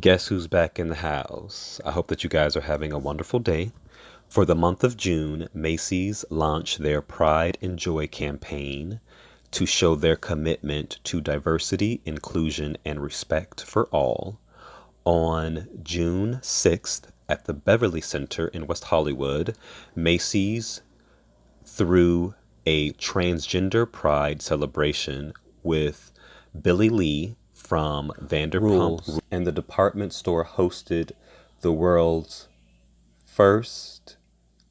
Guess who's back in the house? I hope that you guys are having a wonderful day. For the month of June, Macy's launched their Pride and Joy campaign to show their commitment to diversity, inclusion, and respect for all. On June 6th at the Beverly Center in West Hollywood, Macy's threw a transgender pride celebration with Billie Lee from Vanderpump Rules, and the department store hosted the world's first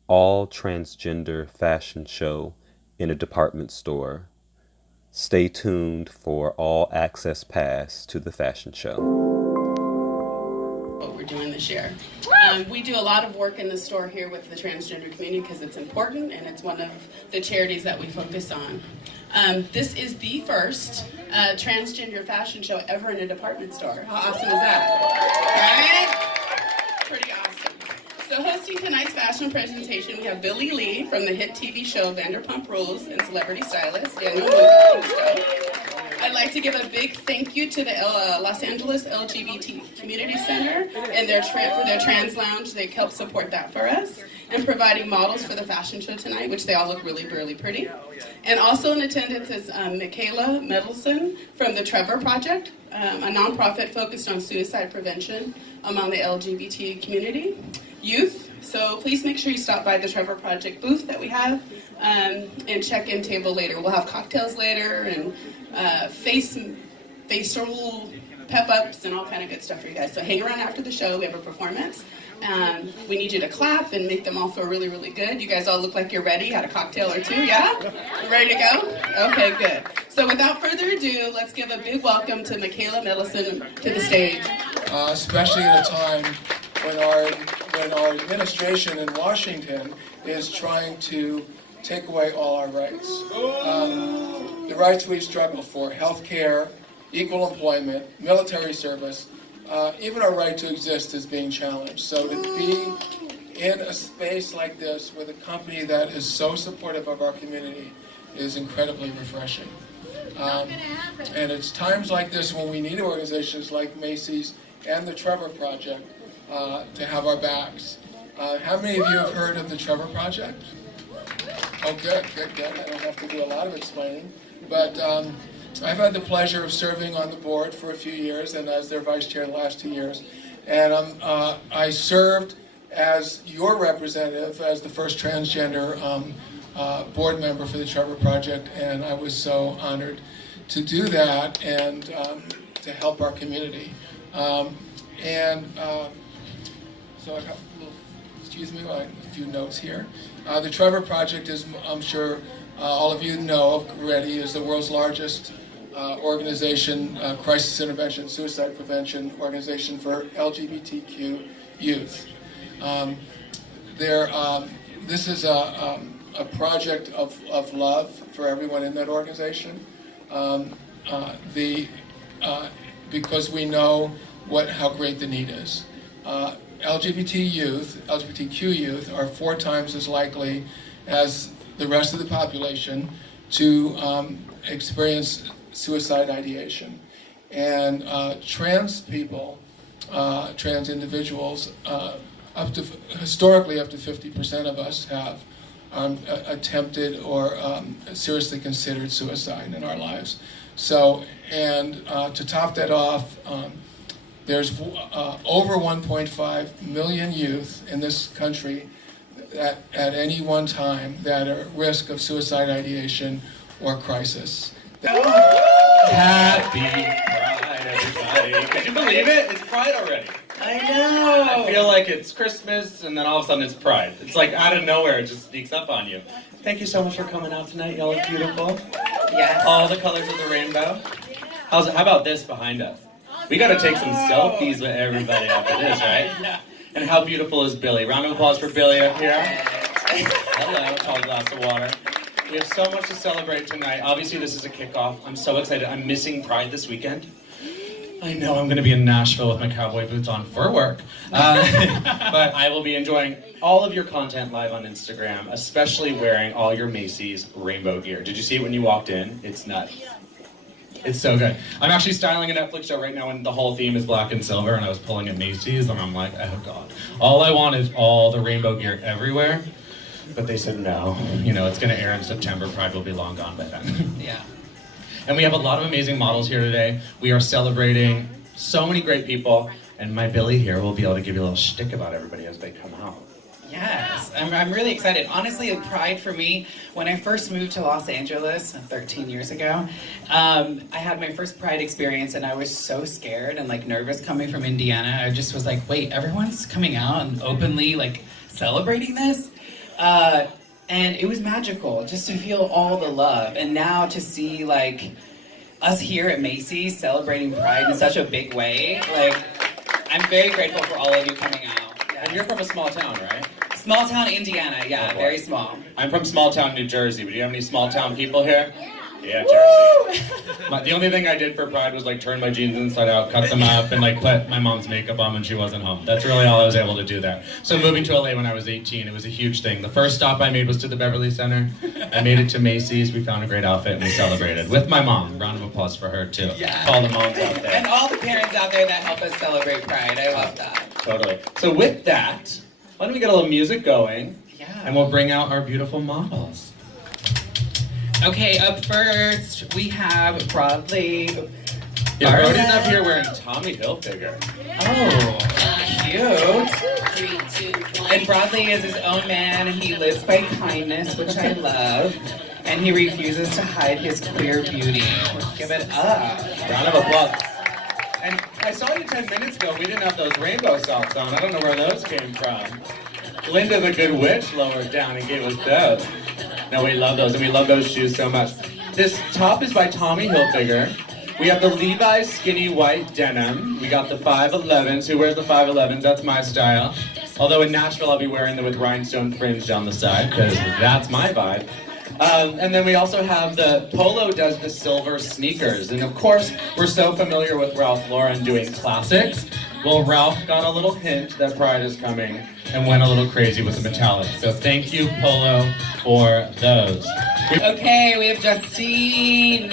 all transgender fashion show in a department store. Stay tuned for all access pass to the fashion show. What we're doing this year. We do a lot of work in the store here with the transgender community because it's important and it's one of the charities that we focus on. This is the first transgender fashion show ever in a department store. How awesome is that? Right? Pretty awesome. So hosting tonight's fashion presentation, we have Billie Lee from the hit TV show Vanderpump Rules and celebrity stylist Daniel Musto. I'd like to give a big thank you to the Los Angeles LGBT Community Center and for their trans lounge. They helped support that for us and providing models for the fashion show tonight, which they all look really, really pretty. And also in attendance is Michaela Mendelson from the Trevor Project, a nonprofit focused on suicide prevention among the LGBT community. Youth, so please make sure you stop by the Trevor Project booth that we have and check-in table later. We'll have cocktails later and facial pep-ups and all kind of good stuff for you guys. So hang around after the show. We have a performance. We need you to clap and make them all feel really, really good. You guys all look like you're ready. Had a cocktail or two, yeah? You ready to go? Okay, good. So without further ado, let's give a big welcome to Michaela Mendelson to the stage. Especially at a time when our administration in Washington is trying to take away all our rights. The rights we struggle for, health care, equal employment, military service, even our right to exist is being challenged. So to be in a space like this with a company that is so supportive of our community is incredibly refreshing. And it's times like this when we need organizations like Macy's and the Trevor Project to have our backs. How many of you have heard of the Trevor Project? Oh, good. I don't have to do a lot of explaining. But I've had the pleasure of serving on the board for a few years and as their vice chair the last 2 years. And I served as your representative as the first transgender board member for the Trevor Project. And I was so honored to do that and to help our community. So I got a few notes here. The Trevor Project is, I'm sure all of you know already, is the world's largest organization, crisis intervention, suicide prevention organization for LGBTQ youth. This is a project of love for everyone in that organization. Because we know how great the need is. LGBTQ youth are 4 times as likely as the rest of the population to experience suicide ideation. And trans people, trans individuals, historically up to 50% of us have attempted or seriously considered suicide in our lives. So, and to top that off, there's over 1.5 million youth in this country at any one time that are at risk of suicide ideation or crisis. Happy Pride, everybody. Could you believe it? It's Pride already. I know. I feel like it's Christmas and then all of a sudden it's Pride. It's like out of nowhere, it just sneaks up on you. Thank you so much for coming out tonight. Y'all look beautiful. Yes. All the colors of the rainbow. How about this behind us? We gotta take some selfies with everybody after this, right? And how beautiful is Billy? Round of applause for Billy up here. Hello, tall glass of water. We have so much to celebrate tonight. Obviously, this is a kickoff. I'm so excited. I'm missing Pride this weekend. I know I'm going to be in Nashville with my cowboy boots on for work. But I will be enjoying all of your content live on Instagram, especially wearing all your Macy's rainbow gear. Did you see it when you walked in? It's nuts. It's so good. I'm actually styling a Netflix show right now and the whole theme is black and silver, and I was pulling at Macy's and I'm like, oh God. All I want is all the rainbow gear everywhere. But they said no. You know, it's gonna air in September. Pride will be long gone by then. Yeah. And we have a lot of amazing models here today. We are celebrating so many great people. And my Billy here will be able to give you a little shtick about everybody as they come out. Yes, I'm really excited. Honestly, Pride for me, when I first moved to Los Angeles 13 years ago, I had my first Pride experience and I was so scared and like nervous coming from Indiana. I just was like, wait, everyone's coming out and openly like celebrating this? And it was magical just to feel all the love. And now to see like us here at Macy's celebrating Pride in such a big way, like I'm very grateful for all of you coming out. Yes. And you're from a small town, right? Small town Indiana, yeah, very small. I'm from small town New Jersey, but do you have any small town people here? Yeah, Jersey. The only thing I did for Pride was like turn my jeans inside out, cut them up, and like put my mom's makeup on when she wasn't home. That's really all I was able to do there. So moving to LA when I was 18, it was a huge thing. The first stop I made was to the Beverly Center. I made it to Macy's. We found a great outfit and we celebrated with my mom. Round of applause for her too. Yeah. All the moms out there. And all the parents out there that help us celebrate Pride. I love that. Totally. So with that, why don't we get a little music going? Yeah. And we'll bring out our beautiful models. Okay, up first we have Broadly. Yeah, Brody's up here wearing Tommy Hilfiger. Oh, cute. And Broadly is his own man, and he lives by kindness, which I love. And he refuses to hide his queer beauty. Give it up. Round of applause. And I saw you 10 minutes ago. We didn't have those rainbow socks on. I don't know where those came from. Linda the Good Witch lowered down and gave us those. No, we love those, and we love those shoes so much. This top is by Tommy Hilfiger. We have the Levi's skinny white denim. We got the 511s. Who wears the 511s? That's my style. Although in Nashville, I'll be wearing them with rhinestone fringe down the side, because that's my vibe. And then we also have the Polo does the silver sneakers. And of course, we're so familiar with Ralph Lauren doing classics. Well, Ralph got a little hint that Pride is coming and went a little crazy with the metallics. So thank you, Polo, for those. Okay, we have Justine.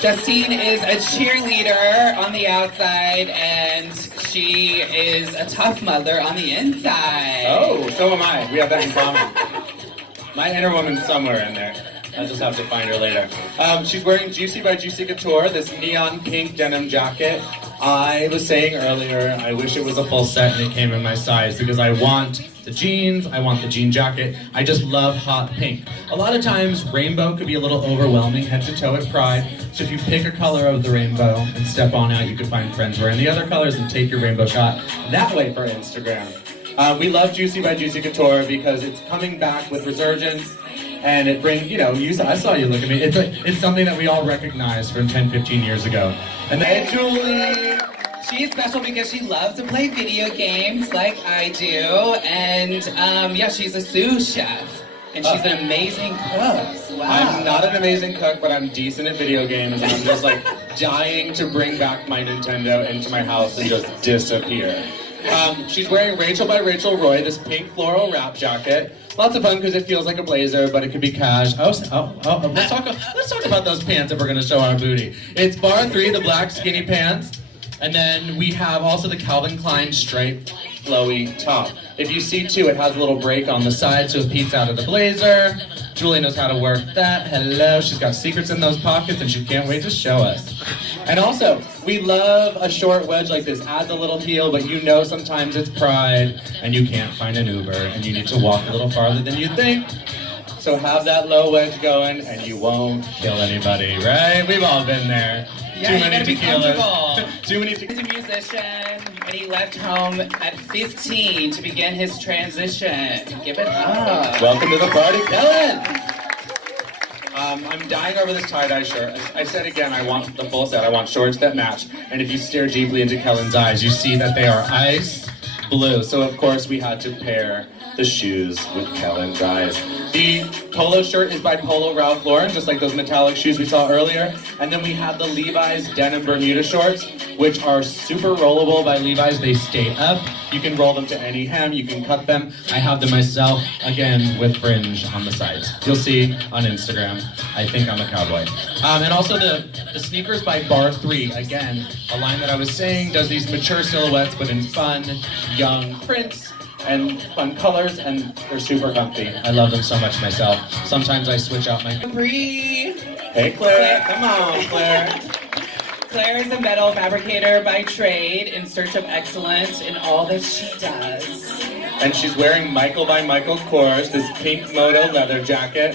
Justine is a cheerleader on the outside, and she is a tough mother on the inside. Oh, so am I. We have that in common. My inner woman's somewhere in there. I'll just have to find her later. She's wearing Juicy by Juicy Couture, this neon pink denim jacket. I was saying earlier, I wish it was a full set and it came in my size because I want the jeans, I want the jean jacket. I just love hot pink. A lot of times, rainbow could be a little overwhelming head to toe at Pride. So if you pick a color of the rainbow and step on out, you could find friends wearing the other colors and take your rainbow shot that way for Instagram. We love Juicy by Juicy Couture because it's coming back with resurgence. And it brings, I saw you look at me. It's something that we all recognize from 10, 15 years ago. And then Julie. She is special because she loves to play video games like I do. And she's a sous chef. And she's an amazing cook. Wow. I'm not an amazing cook, but I'm decent at video games. And I'm just like dying to bring back my Nintendo into my house and just disappear. She's wearing Rachel by Rachel Roy, this pink floral wrap jacket. Lots of fun because it feels like a blazer, but it could be cash. Let's talk about those pants if we're going to show our booty. It's bar 3, the black skinny pants. And then we have also the Calvin Klein striped flowy top. If you see too, it has a little break on the side, so it peeks out of the blazer. Julie knows how to work that. Hello, she's got secrets in those pockets and she can't wait to show us. And also, we love a short wedge like this. Adds a little heel, but sometimes it's Pride and you can't find an Uber and you need to walk a little farther than you think. So have that low wedge going and you won't kill anybody, right? We've all been there. Yeah, Too many tequilas. Too many He's a musician, and he left home at 15 to begin his transition. Give it up. Welcome to the party, Kellen! I'm dying over this tie-dye shirt. I said again, I want the full set. I want shorts that match. And if you stare deeply into Kellen's eyes, you see that they are ice blue. So of course we had to pair the shoes with Kellen's eyes. The polo shirt is by Polo Ralph Lauren, just like those metallic shoes we saw earlier. And then we have the Levi's denim Bermuda shorts, which are super rollable by Levi's. They stay up. You can roll them to any hem. You can cut them. I have them myself, again, with fringe on the sides. You'll see on Instagram. I think I'm a cowboy. And also the the sneakers by Bar 3. Again, a line that I was saying does these mature silhouettes, but in fun, young prints and fun colors, and they're super comfy. I love them so much myself. Sometimes I switch out my... Bree. Hey, Claire. Come on, Claire. Claire is a metal fabricator by trade in search of excellence in all that she does. And she's wearing Michael by Michael Kors, this pink moto leather jacket.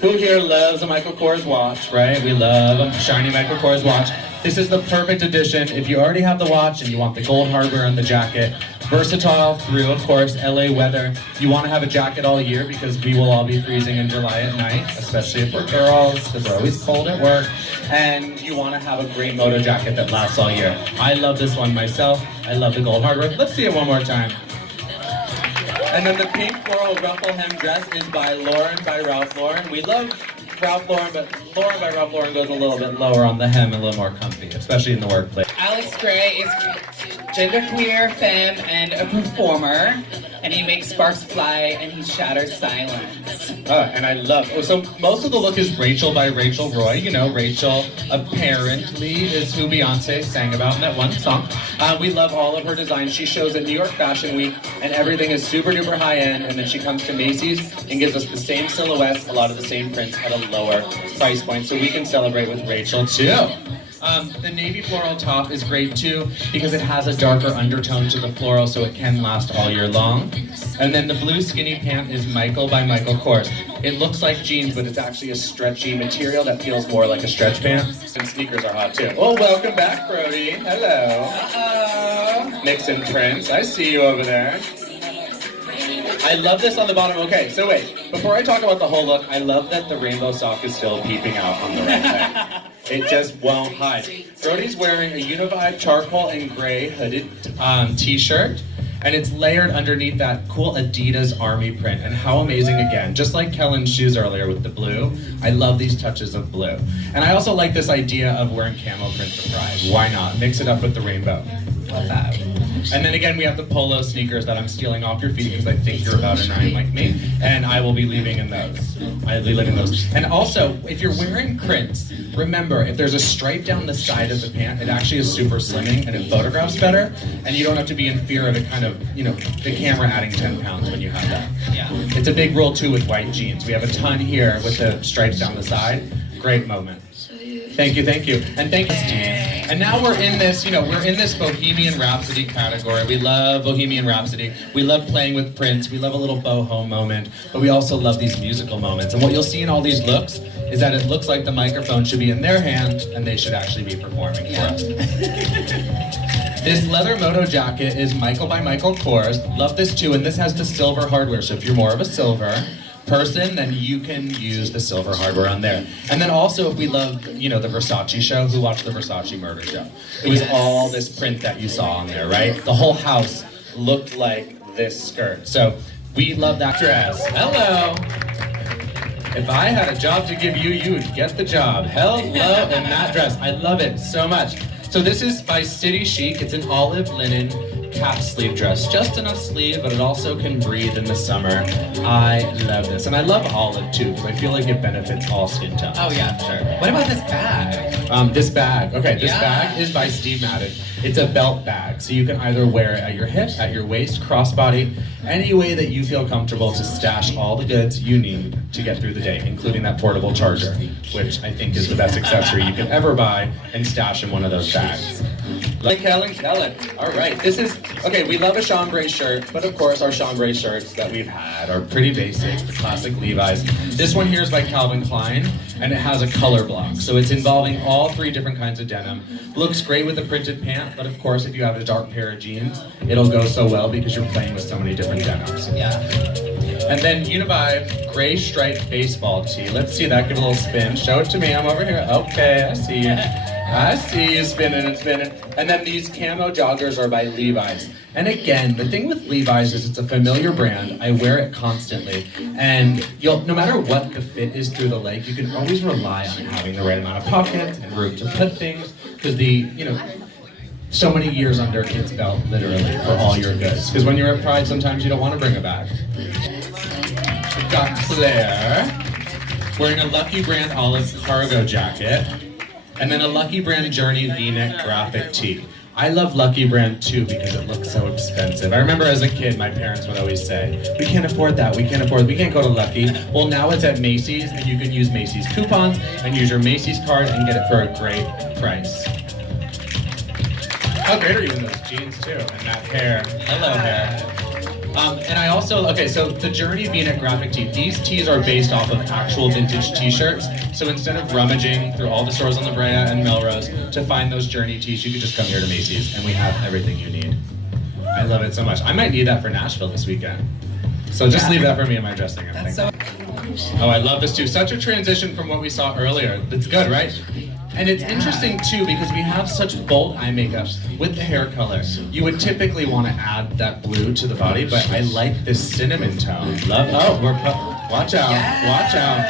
Who here loves a Michael Kors watch, right? We love a shiny Michael Kors watch. This is the perfect addition if you already have the watch and you want the gold hardware and the jacket. Versatile through, of course, LA weather. You want to have a jacket all year because we will all be freezing in July at night, especially if we're girls, because we're always cold at work. And you want to have a great moto jacket that lasts all year. I love this one myself. I love the gold hardware. Let's see it one more time. And then the pink floral ruffle hem dress is by Lauren by Ralph Lauren. We love Ralph Lauren, but Lauren by Ralph Lauren goes a little bit lower on the hem, a little more comfy, especially in the workplace. Alex Gray is genderqueer, femme, and a performer, and he makes sparks fly and he shatters silence. And I love, so most of the look is Rachel by Rachel Roy. You know, Rachel apparently is who Beyonce sang about in that one song. We love all of her designs. She shows at New York Fashion Week, and everything is super duper high end, and then she comes to Macy's and gives us the same silhouettes, a lot of the same prints at a lower price point, so we can celebrate with Rachel too. The navy floral top is great too because it has a darker undertone to the floral, so it can last all year long. And then the blue skinny pant is Michael by Michael Kors. It looks like jeans, but it's actually a stretchy material that feels more like a stretch pant. And sneakers are hot too. Oh, welcome back, Brody. Hello. Uh-oh. Nixon Prince, I see you over there. I love this on the bottom. Okay, so wait. Before I talk about the whole look, I love that the rainbow sock is still peeping out on the right leg. It just won't hide. Brody's wearing a unified charcoal and gray hooded t-shirt, and it's layered underneath that cool Adidas army print. And how amazing, again, just like Kellen's shoes earlier with the blue, I love these touches of blue. And I also like this idea of wearing camo print for pride. Why not? Mix it up with the rainbow. Love that. And then again, we have the polo sneakers that I'm stealing off your feet because I think you're about a 9 like me, and I will be leaving in those. I'll be leaving those. And also, if you're wearing prints, remember, if there's a stripe down the side of the pant, it actually is super slimming and it photographs better, and you don't have to be in fear of it kind of, you know, the camera adding 10 pounds when you have that. Yeah. It's a big rule too with white jeans. We have a ton here with the stripes down the side. Great moment. Thank you, thank you. And thank you, Steve. And now we're in this, you know, we're in this Bohemian Rhapsody category. We love Bohemian Rhapsody. We love playing with prints. We love a little boho moment, but we also love these musical moments. And what you'll see in all these looks is that it looks like the microphone should be in their hand and they should actually be performing for us. This leather moto jacket is Michael by Michael Kors. Love this too, and this has the silver hardware, so if you're more of a silver person, then you can use the silver hardware on there. And then also, if we love, you know, the Versace show, who watched the Versace murder show? It was all this print that you saw on there, right? The whole house looked like this skirt. So we love that dress. Hello. If I had a job to give you, you would get the job. Hello in that dress. I love it so much. So this is by City Chic. It's an olive linen cap sleeve dress. Just enough sleeve, but it also can breathe in the summer. I love this. And I love olive too, because I feel like it benefits all skin tones. Oh yeah, sure. What about this bag? This bag. Okay, this bag is by Steve Madden. It's a belt bag, so you can either wear it at your hip, at your waist, crossbody, any way that you feel comfortable to stash all the goods you need to get through the day, including that portable charger, which I think is the best accessory you can ever buy and stash in one of those bags. Like Kellen. All right, this is, okay, we love a chambray shirt, but of course our chambray shirts that we've had are pretty basic, the classic Levi's. This one here is by Calvin Klein, and it has a color block, so it's involving all 3 different kinds of denim. Looks great with a printed pant, but of course if you have a dark pair of jeans, it'll go so well because you're playing with so many different denims. Yeah. And then Univibe gray striped baseball tee. Let's see that, give a little spin. Show it to me, I'm over here. Okay, I see you. I see you spinning and spinning. And then these camo joggers are by Levi's. And again, the thing with Levi's is it's a familiar brand. I wear it constantly. And no matter what the fit is through the leg, you can always rely on having the right amount of pockets and room to put things. Because so many years under a kid's belt, literally, for all your goods. Because when you're at Pride, sometimes you don't want to bring a bag. We've got Claire wearing a Lucky Brand olive cargo jacket. And then a Lucky Brand Journey V-neck graphic tee. I love Lucky Brand too because it looks so expensive. I remember as a kid, my parents would always say, we can't afford that, we can't go to Lucky. Well, now it's at Macy's, and you can use Macy's coupons and use your Macy's card and get it for a great price. How great are you in those jeans too, and that hair. Hello, hair. And I also, okay, so the Journey V-neck graphic tee, these tees are based off of actual vintage t-shirts. So instead of rummaging through all the stores on La Brea and Melrose to find those Journey tees, you can just come here to Macy's and we have everything you need. I love it so much. I might need that for Nashville this weekend. So just leave that for me in my dressing room. Oh, I love this too. Such a transition from what we saw earlier. That's good, right? And it's interesting too because we have such bold eye makeup with the hair color. You would typically want to add that blue to the body, but I like this cinnamon tone. Love. Oh, watch out! Yes. Watch out!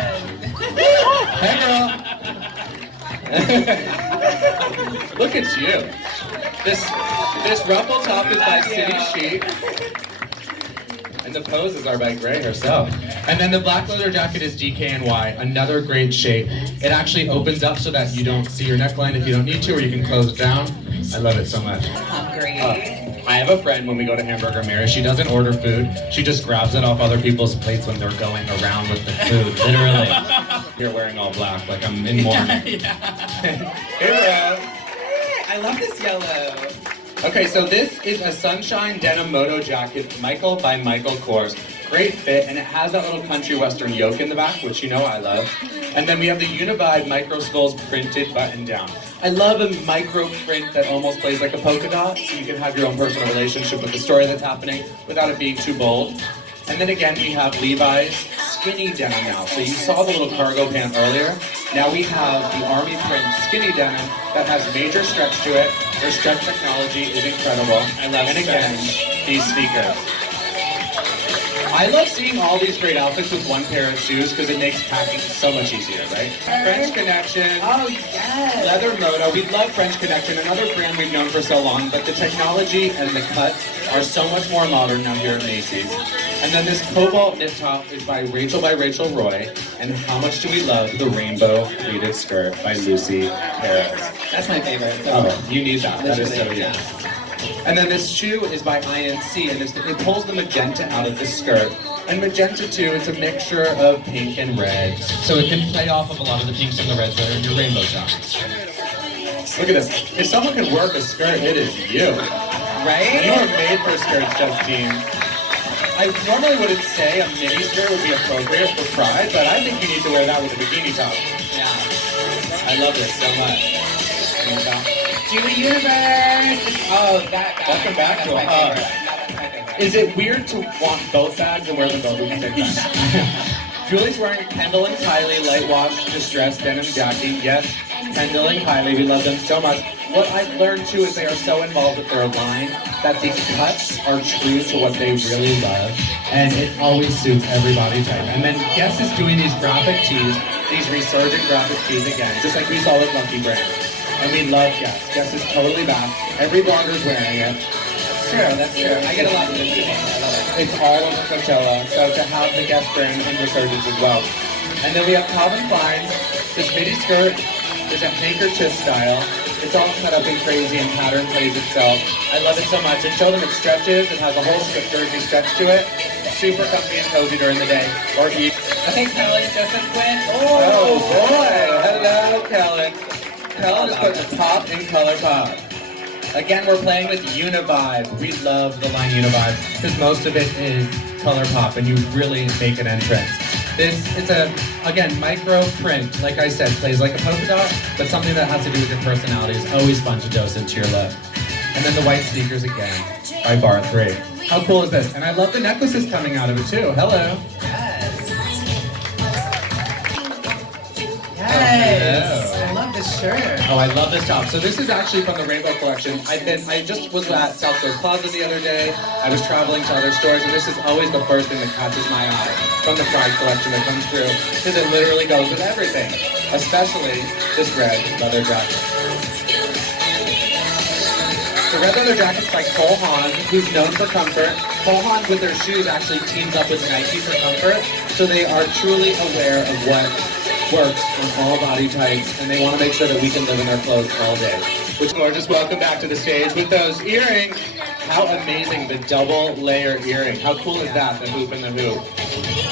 Hey, girl! Look at you. This ruffle top is by City Chic. And the poses are by Gray herself. And then the black leather jacket is DKNY, another great shape. It actually opens up so that you don't see your neckline if you don't need to, or you can close it down. I love it so much. Hungry. I have a friend when we go to Hamburger Mary, she doesn't order food, she just grabs it off other people's plates when they're going around with the food, literally. You're wearing all black, like I'm in mourning. Yeah. I love this yellow. Okay, so this is a Sunshine Denim Moto Jacket, Michael by Michael Kors. Great fit, and it has that little country western yoke in the back, which you know I love. And then we have the Univibe Micro Skulls printed button down. I love a micro print that almost plays like a polka dot, so you can have your own personal relationship with the story that's happening without it being too bold. And then again, we have Levi's skinny denim now. So you saw the little cargo pant earlier. Now we have the army print skinny denim that has major stretch to it. Their stretch technology is incredible. I love it. And again, these speakers. I love seeing all these great outfits with one pair of shoes because it makes packing so much easier, right? French Connection. Oh, yes. Leather Moto. We love French Connection, another brand we've known for so long, but the technology and the cuts are so much more modern now here at Macy's. And then this Cobalt knit top is by Rachel Roy. And how much do we love the rainbow pleated skirt by Lucy Harris? That's my favorite. Oh, you need that. That is so good. And then this shoe is by INC, and it pulls the magenta out of the skirt. And magenta too, it's a mixture of pink and red. So it can play off of a lot of the pinks and the reds that are in your rainbow tops. Look at this. If someone can work a skirt, it is you. Right? You are made for skirts, Justine. I normally wouldn't say a mini skirt would be appropriate for Pride, but I think you need to wear that with a bikini top. Yeah. I love this so much. Do the universe! Oh, that bag. Welcome back to my Ohara. favorite. That's my favorite. Is it weird to want both bags and wear them both at the same time? Julie's wearing Kendall and Kylie light wash distressed denim jacket. Yes, Kendall and Kylie, we love them so much. What I've learned too is they are so involved with their line that these cuts are true to what they really love, and it always suits every body type. And then Guess is doing these graphic tees, these resurgent graphic tees again, just like we saw with Lucky Brand. And we love Guess. Guess is totally back. Every blogger's wearing it. That's true. I get a lot of this today. I love it. It's all over Coachella, so to have the Guess brand in resurgence as well. And then we have Calvin Klein. This midi skirt is a handkerchief style. It's all cut up and crazy and pattern plays itself. I love it so much. And show them it stretches. It has a whole jersey stretch to it. Super comfy and cozy during the day. Or eat. I think Kelly just went. Oh boy! Hello, Kellen. Kellen has put the top in Color Pop. Again, we're playing with Univibe. We love the line Univibe because most of it is Color Pop, and you really make an entrance. It's a, again, micro print. Like I said, plays like a polka dot, but something that has to do with your personality is always fun to dose into your look. And then the white sneakers again by Bar 3. How cool is this? And I love the necklaces coming out of it too. Hello. Yes. I love this shirt. Oh, I love this top. So this is actually from the Rainbow Collection. I just was at South Coast Plaza the other day. I was traveling to other stores, and this is always the first thing that catches my eye from the Pride collection that comes through, because it literally goes with everything, especially this red leather jacket. The red leather jacket's by Cole Haan, who's known for comfort. Cole Haan, with their shoes, actually teams up with Nike for comfort, so they are truly aware of what works on all body types, and they want to make sure that we can live in their clothes all day. Which, gorgeous, welcome back to the stage with those earrings. How amazing, the double layer earring. How cool is that, the hoop and the hoop?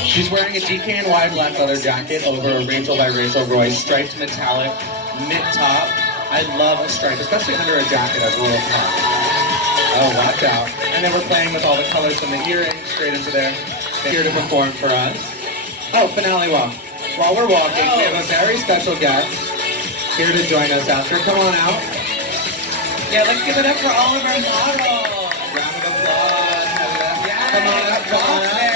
She's wearing a DKNY black leather jacket over a Rachel by Rachel Roy striped metallic knit top. I love a stripe, especially under a jacket as a little top. Oh, watch out. And then we're playing with all the colors from the earrings straight into there. They're here to perform for us. Oh, finale walk. While we're walking, we have a very special guest here to join us after. Come on out. Yeah, let's give it up for all of our models. Round of applause. Come on up, come on up.